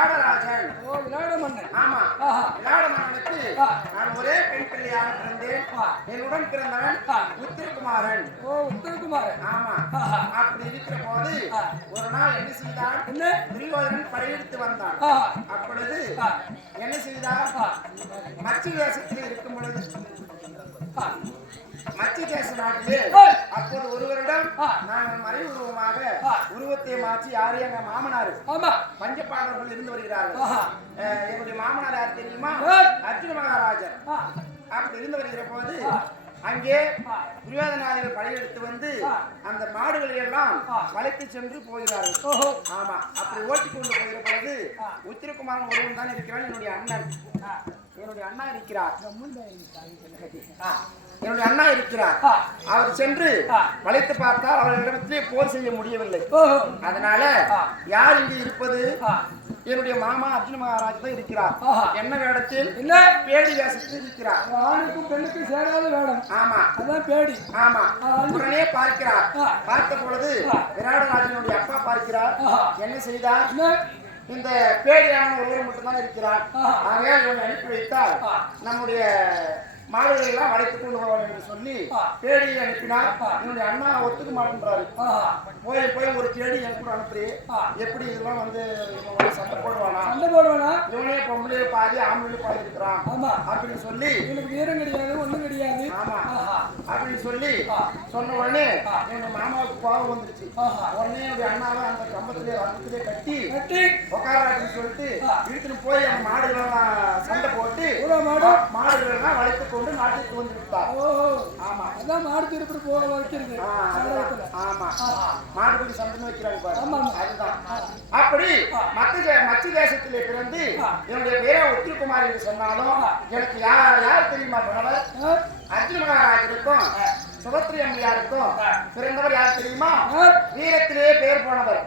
விராடராஜன். ஓ விராட மன்னன். ஆமா. விராட மன்னனுக்கு நான் ஒரே பெண் பிள்ளையாக பிறந்தேன். என்னுடன் பிறந்தவன் உத்திரகுமாரன். ஓ உத்திரகுமாரன். ஆமா. அப்படி இருக்கிற போது ஒரு நாள் என்ன செய்தான்? என்ன? துரியோதனன் படையெடுத்து வந்தான். அப்பொழுது என்ன செய்தார்? மச்சி தேசத்தில் இருக்கும் பொழுது மச்சி தேச நாட்டிலே அப்போது ஒருவரிடம் நாங்கள் மறை உருவமாக உருவத்தை மாற்றி யாரு எங்க மாமனார் பஞ்சபாண்டவர்கள் இருந்து வருகிறார்கள். என்னுடைய மாமனார் யார் தெரியுமா? அர்ஜுன மகாராஜர். அப்படி இருந்து வருகிற போது அங்கே துரியோதனாதிகள் படையெடுத்து வந்து அந்த மாடுகளை எல்லாம் வளைத்து சென்று போகிறார்கள். ஆமா. அப்படி ஓட்டிக்கொண்டு போகிற பொழுது உத்திரகுமாரன் ஒருவன் தான் இருக்கிறான். என்னுடைய அண்ணா இருக்கிறார். என்னுடைய அண்ணா இருக்கிறார். அவர் சென்று வளைத்து பார்த்தால் அவர்களிடத்திலே போர் செய்ய முடியவில்லை. அதனால யார் இங்கு இருப்பது? என்னுடைய மாமா அர்ஜுன மகாராஜ் தான் இருக்கிறார். என்ன வேடத்தில்? இல்ல பேடி வேஷத்தில் இருக்கிறார். ஆணுக்கும் பெண்ணுக்கும் சேராத வேடம். ஆமா, அதான் பேடி. ஆமா. உடனே பார்க்கிறார். பார்த்த பொழுது விராடராஜனுடைய அப்பா பார்க்கிறார். என்ன செய்தார்? இந்த பேடியான ஒருவர் மட்டும்தான் இருக்கிறார். ஆகையால் இவனை அனுப்பி வைத்தால் நம்முடைய மாடுகளை எல்லாம் வளைத்துக் கொண்டு போவார் என்று சொல்லி பேடியை அனுப்பினார். என்னுடைய அண்ணா ஒத்துக்க மாட்டேன்றாரு. போய் ஒரு தேடி என் கூட அனுப்புறி, எப்படி இதெல்லாம் வந்து சண்டை போடுவானா? இவனே பொம்பளையே பாதி ஆம்பளை பாதி இருக்கிறான் அப்படின்னு சொல்லி எனக்கு வீரம் கிடையாது, ஒண்ணும் கிடையாது. ஆமா அப்படின்னு சொல்லி சொன்ன உடனே எங்க மாமாவுக்கு கோபம் வந்துருச்சு. உடனே என்னுடைய அண்ணாவை அந்த கம்பத்திலே கட்டி உட்காரான்னு சொல்லிட்டு இழுத்துன்னு போய் அந்த மாடுகளெல்லாம் சண்டை போட்டு மாடுகள் எல்லாம் வளைத்து கொண்டு நாட்டுக்கு வந்து விட்டார். ஆமா, அதான் மாடு திருப்பி போக வைக்கிறது. ஆமா, மாடுபடி சண்டை வைக்கிறாங்க பாரு. அதுதான். அப்படி மத்திய தேசத்திலே பிறந்து என்னுடைய பேரை உத்திரகுமார் என்று சொன்னாலும் எனக்கு யார் தெரியுமா? அர்ஜுன மகாராஜருக்கும் சுபத்ரி அம்மையாருக்கும் பிறந்தவர் யார் தெரியுமா? வீரத்திலே பெயர் போனவர்.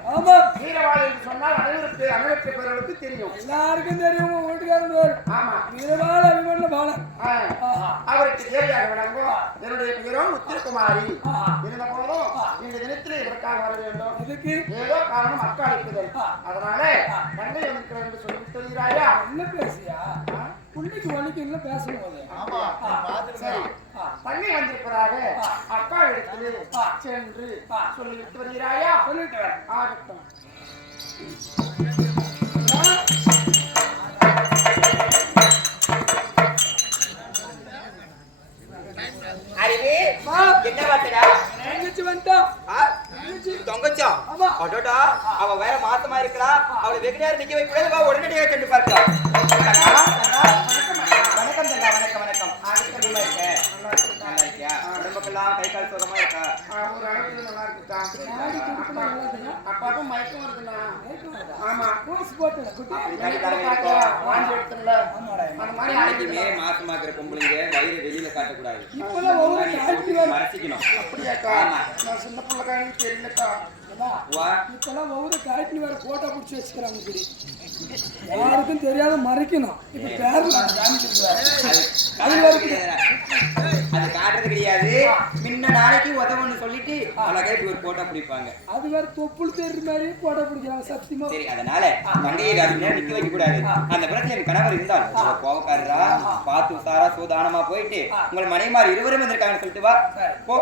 வீரவாள் என்று சொன்னால் அனைவருக்கு பேர்களுக்கு தெரியும், எல்லாருக்கும் தெரியும். வீட்டுக்காரர் ஆமா, வீரவாள் அபிமன்ல பாலன். அவருக்கு தேவையாக விளங்கும். என்னுடைய பெயரும் உத்திரகுமாரி. இருந்த போதும் இந்த தினத்தில் இதற்காக வர வேண்டும். இதுக்கு ஏதோ காரணம் அக்கா அழைப்புதல். அதனால கண்ணை வந்திருக்கிறேன் என்று சொல்லி சொல்கிறாயா? என்ன பேசியா? புள்ளிக்கு வலிக்கு பேசணும். சரி, பண்ணி வந்திருக்கிறாக அக்கா இடத்துல சென்று சொல்லிவிட்டு வருகிறாயா? சொல்லிட்டு ஆகட்டும். அறிவே என்ன பார்த்தடா? தொங்கச்சா அடடா, அவ வேற மாசமா இருக்கா. அவளை வெகு நேரம் நிக்க வைக்க கூடாது. உடனடியாக சென்று பார்க்கலாம். வணக்கம் தந்தா. வணக்கம் வணக்கம். நல்லா இருக்கேன். நல்லா இருக்கியா? உடம்புக்கெல்லாம் கை கால் சுகமா இருக்கா? ஒரு அளவுக்கு நல்லா இருக்குதா? அப்பாவும் மயக்கம் வருதுண்ணா. ஆமா, மாசமா இருக்கிற பொம்பளைங்க வயிறு வெளியில காட்டக்கூடாது. மறைச்சிக்கணும். அப்படியாக்கா? நான் சின்ன பிள்ளைக்காரங்க தெரியலக்கா. இப்பெல்லாம் ஒவ்வொரு காய்ச்சி வேற போட்டோ பிடிச்சி வச்சுக்கிறாங்க. யாருக்கும் தெரியாத மறைக்கணும். இப்ப அது காட்டுறது கிடையாது. முன்ன நாளைக்கு உதவுன்னு சொல்லிட்டு அழகாய்க்கு ஒரு போட்டோ பிடிப்பாங்க. அது வேற தொப்புள் தெரியுற மாதிரி போட்டோ பிடிக்கிறாங்க. சத்தியமா. சரி, அதனால தங்கையை அது நிக்க வைக்க கூடாது. அந்த பிறகு என் கணவர் இருந்தால் கோவக்காரரா பார்த்து உசாரா சூதானமா போயிட்டு உங்கள் மனைமார் இருவரும் வந்திருக்காங்கன்னு சொல்லிட்டு வா போ.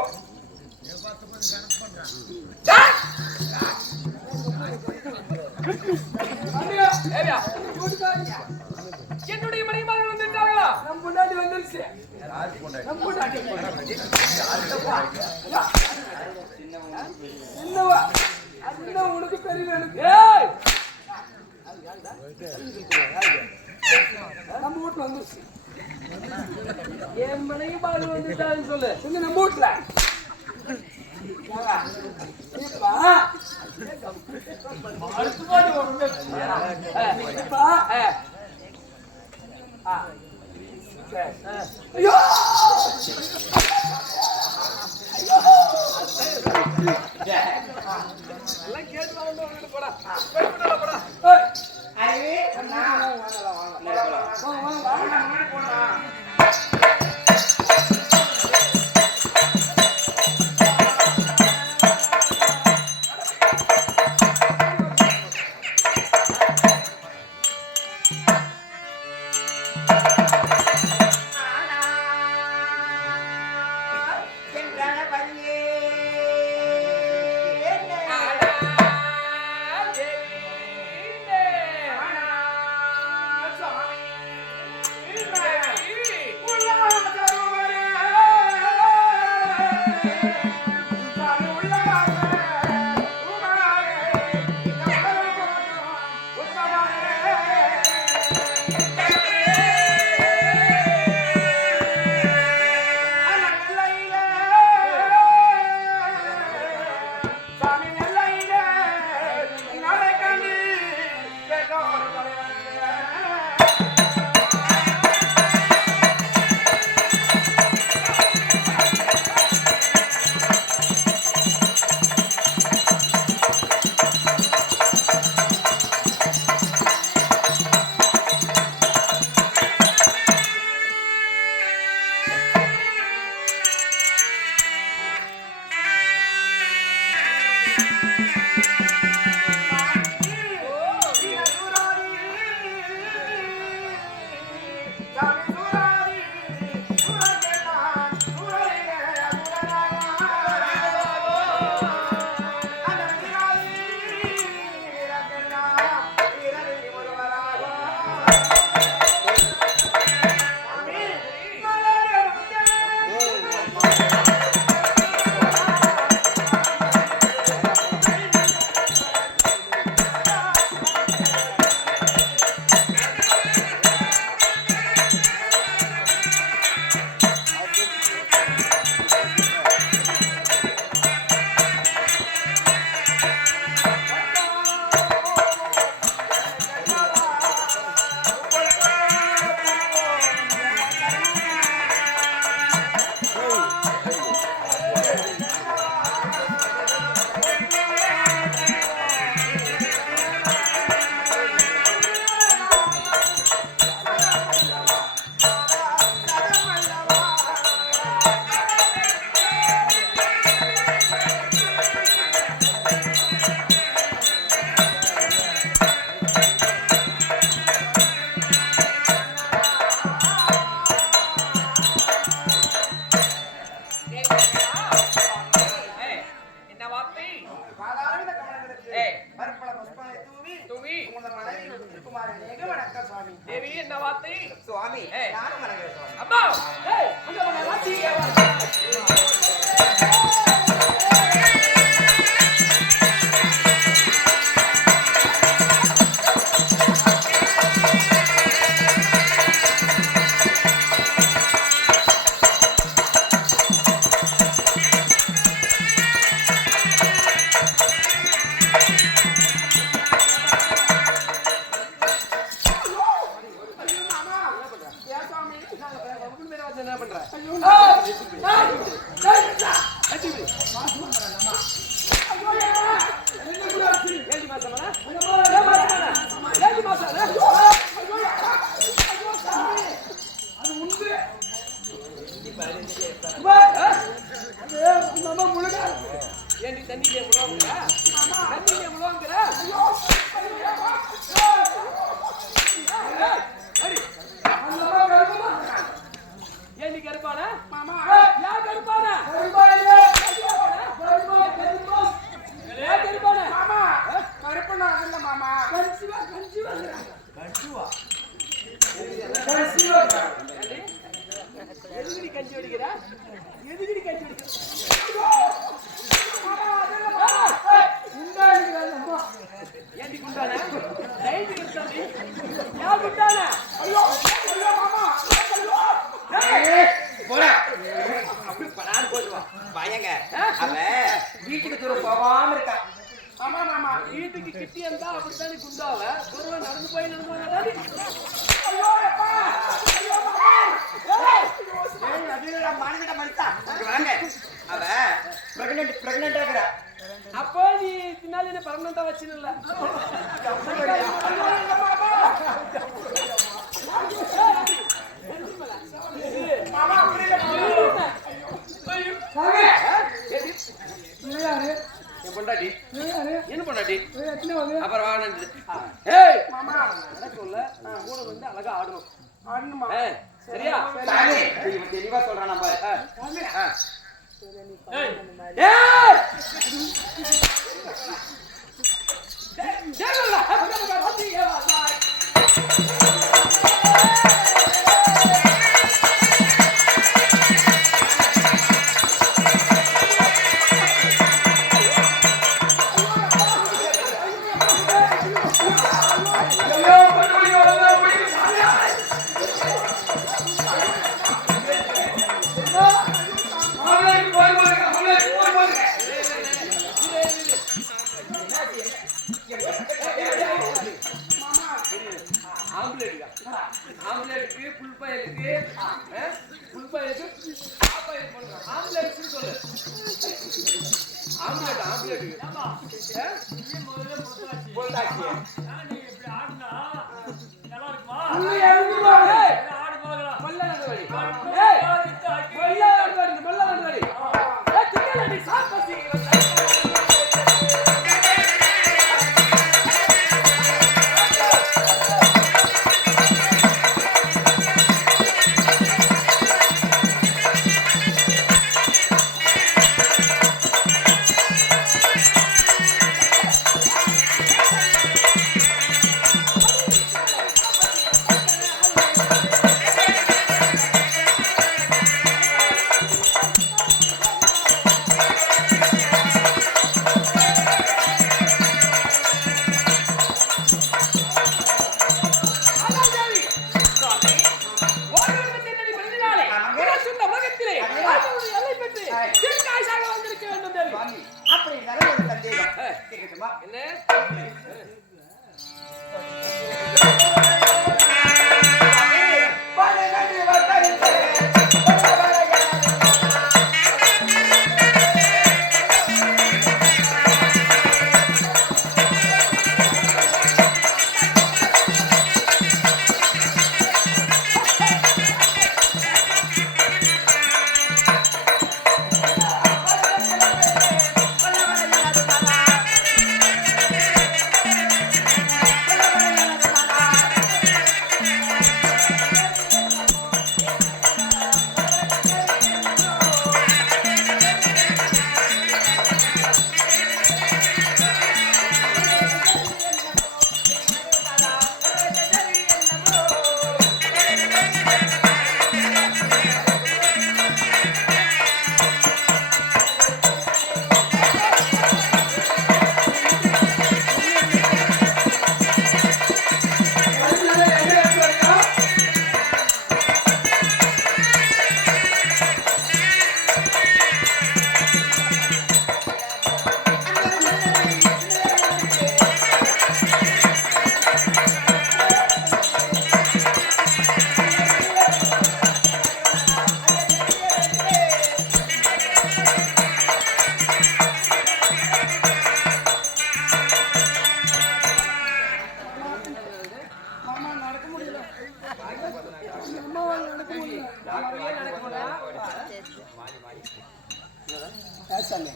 என்னுடைய மனைவி வந்துட்டாங்களா? நம் முன்னாடி வந்துருச்சு. என்னவா அது உனக்கு தெரியல. எனக்கு நம்ம வீட்டுல வந்துருச்சு. என் மனைவி பால் வந்துட்டான்னு சொல்லு. நம்ம வீட்டுல ஐயோ எல்லாம் கேட்டு போடா போடா. அறிவே உங்கள் மனைவி இருக்குமாறு அநேக வணக்கம் சுவாமி. தேவி என்ன வார்த்தை சுவாமி நானும் வணங்குகிறேன் சுவாமி. அம்மா ஏய் அங்க வா ராசி என்ன பண்ற ஏழு மாசமா ஏழு மாசம் அது உண்டு முழுக ஏண்டி தண்ணியிலே முழுவாங்கிற தண்ணியிலே முழுவாங்கிற ஏண்டி கருப்பான மாமா யார் கருப்பான மாமா கருப்பண்ணா அதில்ல மாமா. எதுகிடி கஞ்சி அடிக்கிற எதுகிடி கஞ்சி அடிக்கிற ஏண்டி குண்டான டைட் இருக்காடி யார் குண்டான ஐயோ ஐயோ மாமா போடா அப்படி படாது போடுவா பயங்க அவ வீட்டுக்கு தூரம் போகாம இருக்கா. மாமா மாமா வீட்டுக்கு கிட்டி இருந்தா அப்படித்தானே குண்டாவ ஒருவ நடந்து போய் நடந்து வந்தாடி ஐயோ அப்பா ஐயோ மாமா ஏய் அடிடா மானவிட மரித்தா இங்க வாங்க அவ பிரெக்னன்ட் ஆகறா. அப்போ நீ பின்னால என்ன பர்மனண்டா வச்சிரல மாமா புரியல என் பொண்டாட்டி என்ன பொண்டாட்டி எத்தனை வந்து அப்புறம் வாங்க ஏய் மாமா சொல்ல கூட வந்து அழகா ஆடணும் அண்ணுமா சரியா சாமி இவன் தெளிவா சொல்றானா பாரு. ஏய் ஆம்லேட்டுக்கு புல்பயலுக்கு புல்பயலுக்கு ஆப்பயலுக்கு போடுறான் ஆம்லேட்டுக்கு சொல்லு ஆம்லேட்டுக்கு போட்டாச்சு. பேசாமே.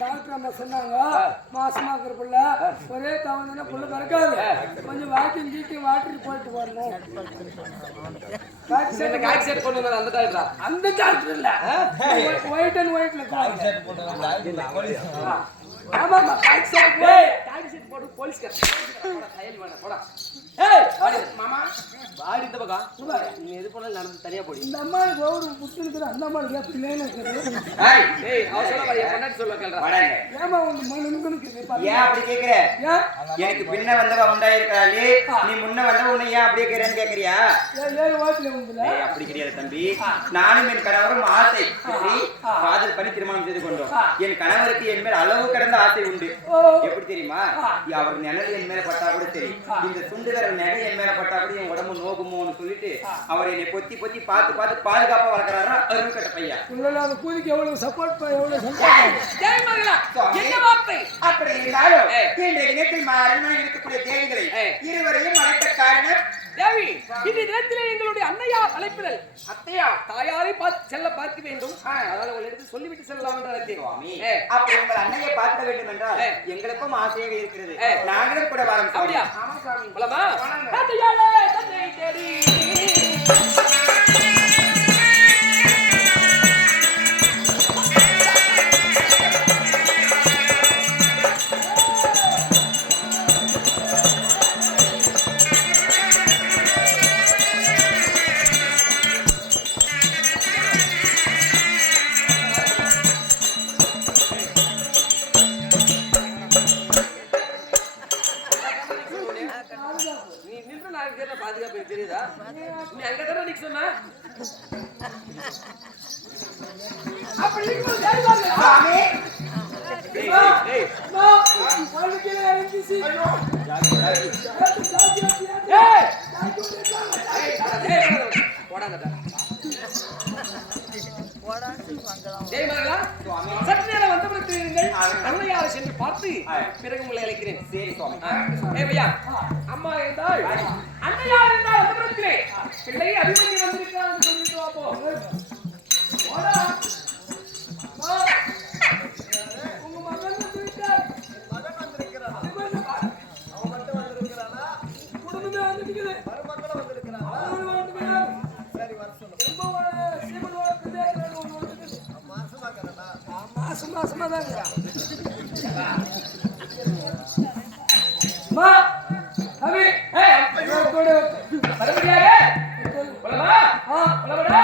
டாக்டர் அம்மா சொன்னாங்க மாசமா இருக்கிற புள்ள ஒரே தவறுனா புள்ள பிறக்காது, கொஞ்சம் வாக்கிங் கீக்கிங் வாட்டருக்கு போயிட்டு வரணும். அந்த டாக்டர் இல்ல, ஒயிட் அண்ட் ஒயிட்ல ஆமாமா போட்டு போலீஸ்கார மாமா வாடி இந்த பக்கம் நீ எது போனாலும் நடந்து தனியா போடி. இந்த அம்மாவுக்கு ஒரு புட்டு அந்த அம்மாவுக்கு எப்படின்னு இருக்குது. ஏய் அவ சொல்ல பாரு என் பொண்டாட்டி சொல்ல கேளுடா. வாடாங்க. ஏமா உங்க மனுக்கு ஏன் அப்படி கேக்குற? எனக்கு பின்ன வந்தவ உண்டாயிருக்காளே, நீ முன்ன வந்தவ உன்னை ஏன் அப்படியே கேக்குறேன்னு கேக்குறியா? ஏழு வாட்டில உண்டுல ஏய் அப்படி கிடையாது தம்பி. நானும் என் கணவரும் ஆசை எப்படி காதல் பண்ணி திருமணம் செய்து கொண்டோம். என் கணவருக்கு என் மேல் அளவு கடந்த ஆசை உண்டு. எப்படி தெரியுமா? அவர் நிழல் என் மேல பட்டா கூட சரி, இந்த சுண்டுகிற நகை என் மேல பட்டா கூட என் உடம்பு நோகுமோன்னு சொல்லிட்டு அவர் என்னை பொத்தி பொத்தி பார்த்து பார்த்து பாதுகாப்பா வளர்க்கிறாரா அருள் கட்ட பையன். உங்களால கூதிக்கு எவ்வளவு சப்போர்ட் எவ்வளவு சந்தோஷம். ஜெய் மகளா என்ன வார்த்தை? அப்படி இருந்தாலும் இன்றைய தினத்தில் அரண்மனையில் இருக்கக்கூடிய தேவிகளை இருவரையும் அழைத்த காரணம் தேவி, இந்த நேரத்திலே எங்களுடைய அன்னையா அழைப்பிதழ் அத்தையா தாயாரை பார்த்து செல்ல பார்க்க வேண்டும். அதனால உங்களை எடுத்து சொல்லிவிட்டு செல்லலாம் என்று அழைத்தேன். அப்படி உங்கள் அன்னையை பார்க்க வேண்டும் என்றால் எங்களுக்கும் ஆசையாக இருக்கிறது. நாங்களும் கூட வரோம். அப்படியா? ஆமா சாமி. போலாமா? அத்தையாளே தன்னை தேடி பாதுகாப்பு தெரியுதா? நீ அங்கதானே நிக்க சொன்ன? அப்படி இருக்கும்போது தேடுவாங்க. சாமி ஏய் வாழ்க்கையில இறங்கிச்சு. ஜெய் மகளா சற்று நேரம் வந்தவர்கள் அன்னையாரை சென்று பார்த்து பிறகு உங்களை அழைக்கிறேன். சரி சுவாமி. ஐயா அம்மா இருந்தால் அன்னையா இருந்தால் வந்தவர்களே பிள்ளை அபிமன்யு வந்திருக்கான்னு சொல்லிட்டு வாப்போ. உங்க மகன் வந்திருக்கார். குடும்பமே வந்துருக்குது. மாசமா தான் அபி கூட மறுபடியாக போலாமா? போலாமாடா?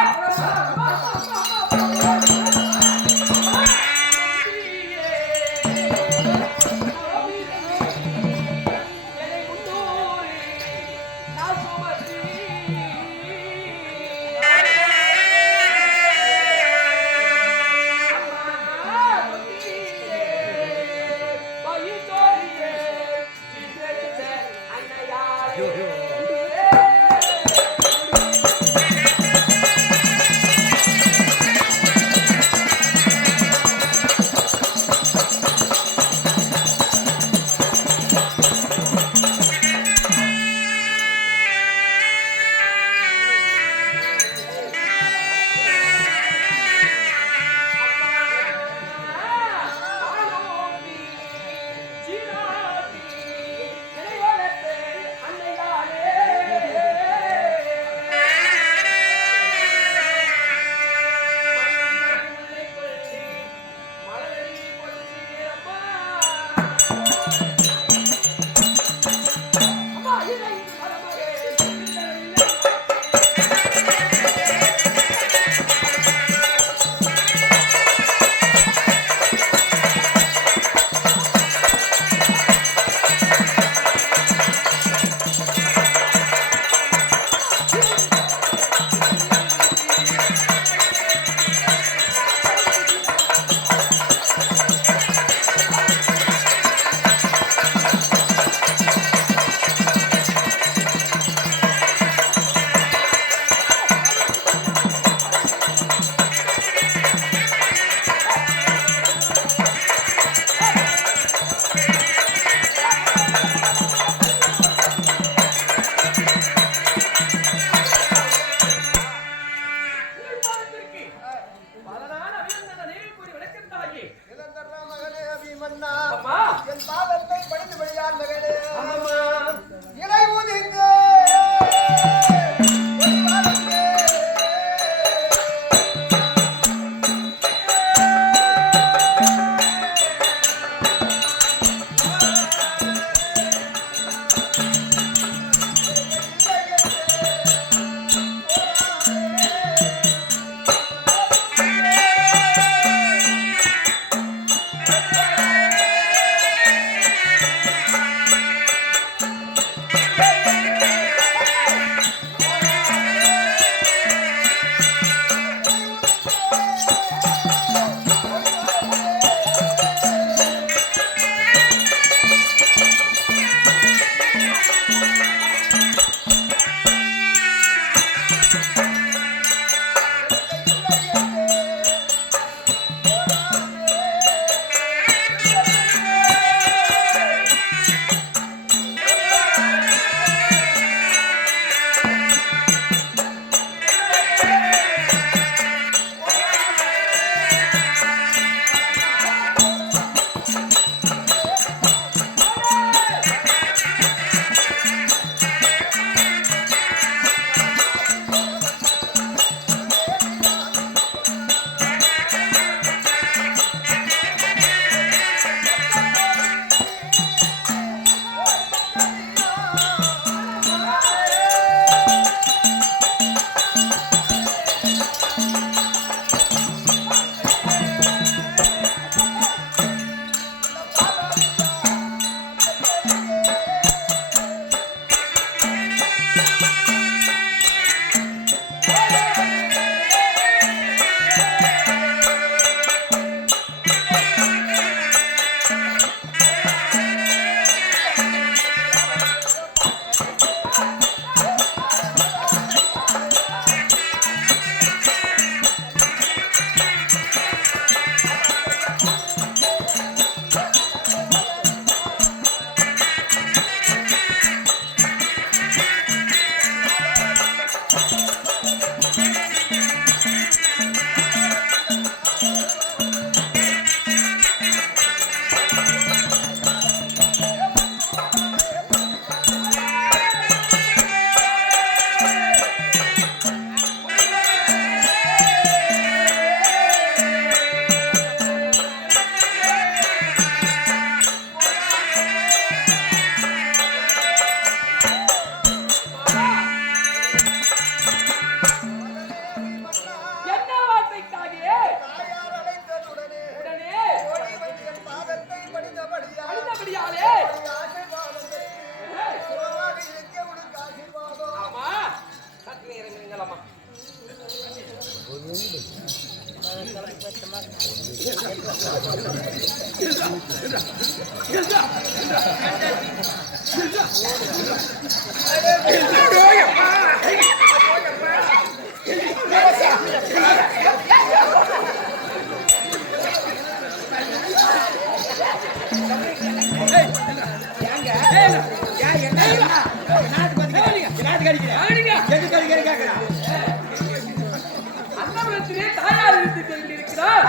அன்னவரத்திலே தாயார் இருந்து கொண்டிருக்கிறார்.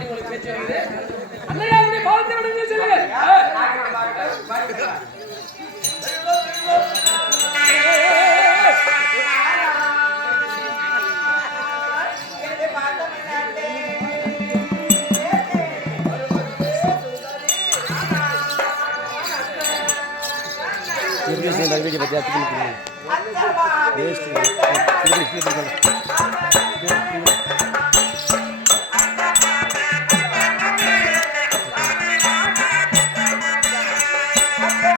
உங்களுக்கு பேச்சு வருகிறது. அன்னையாருடைய பாதத்தை வணங்கி செல்லுங்கள். வேஸ்ட்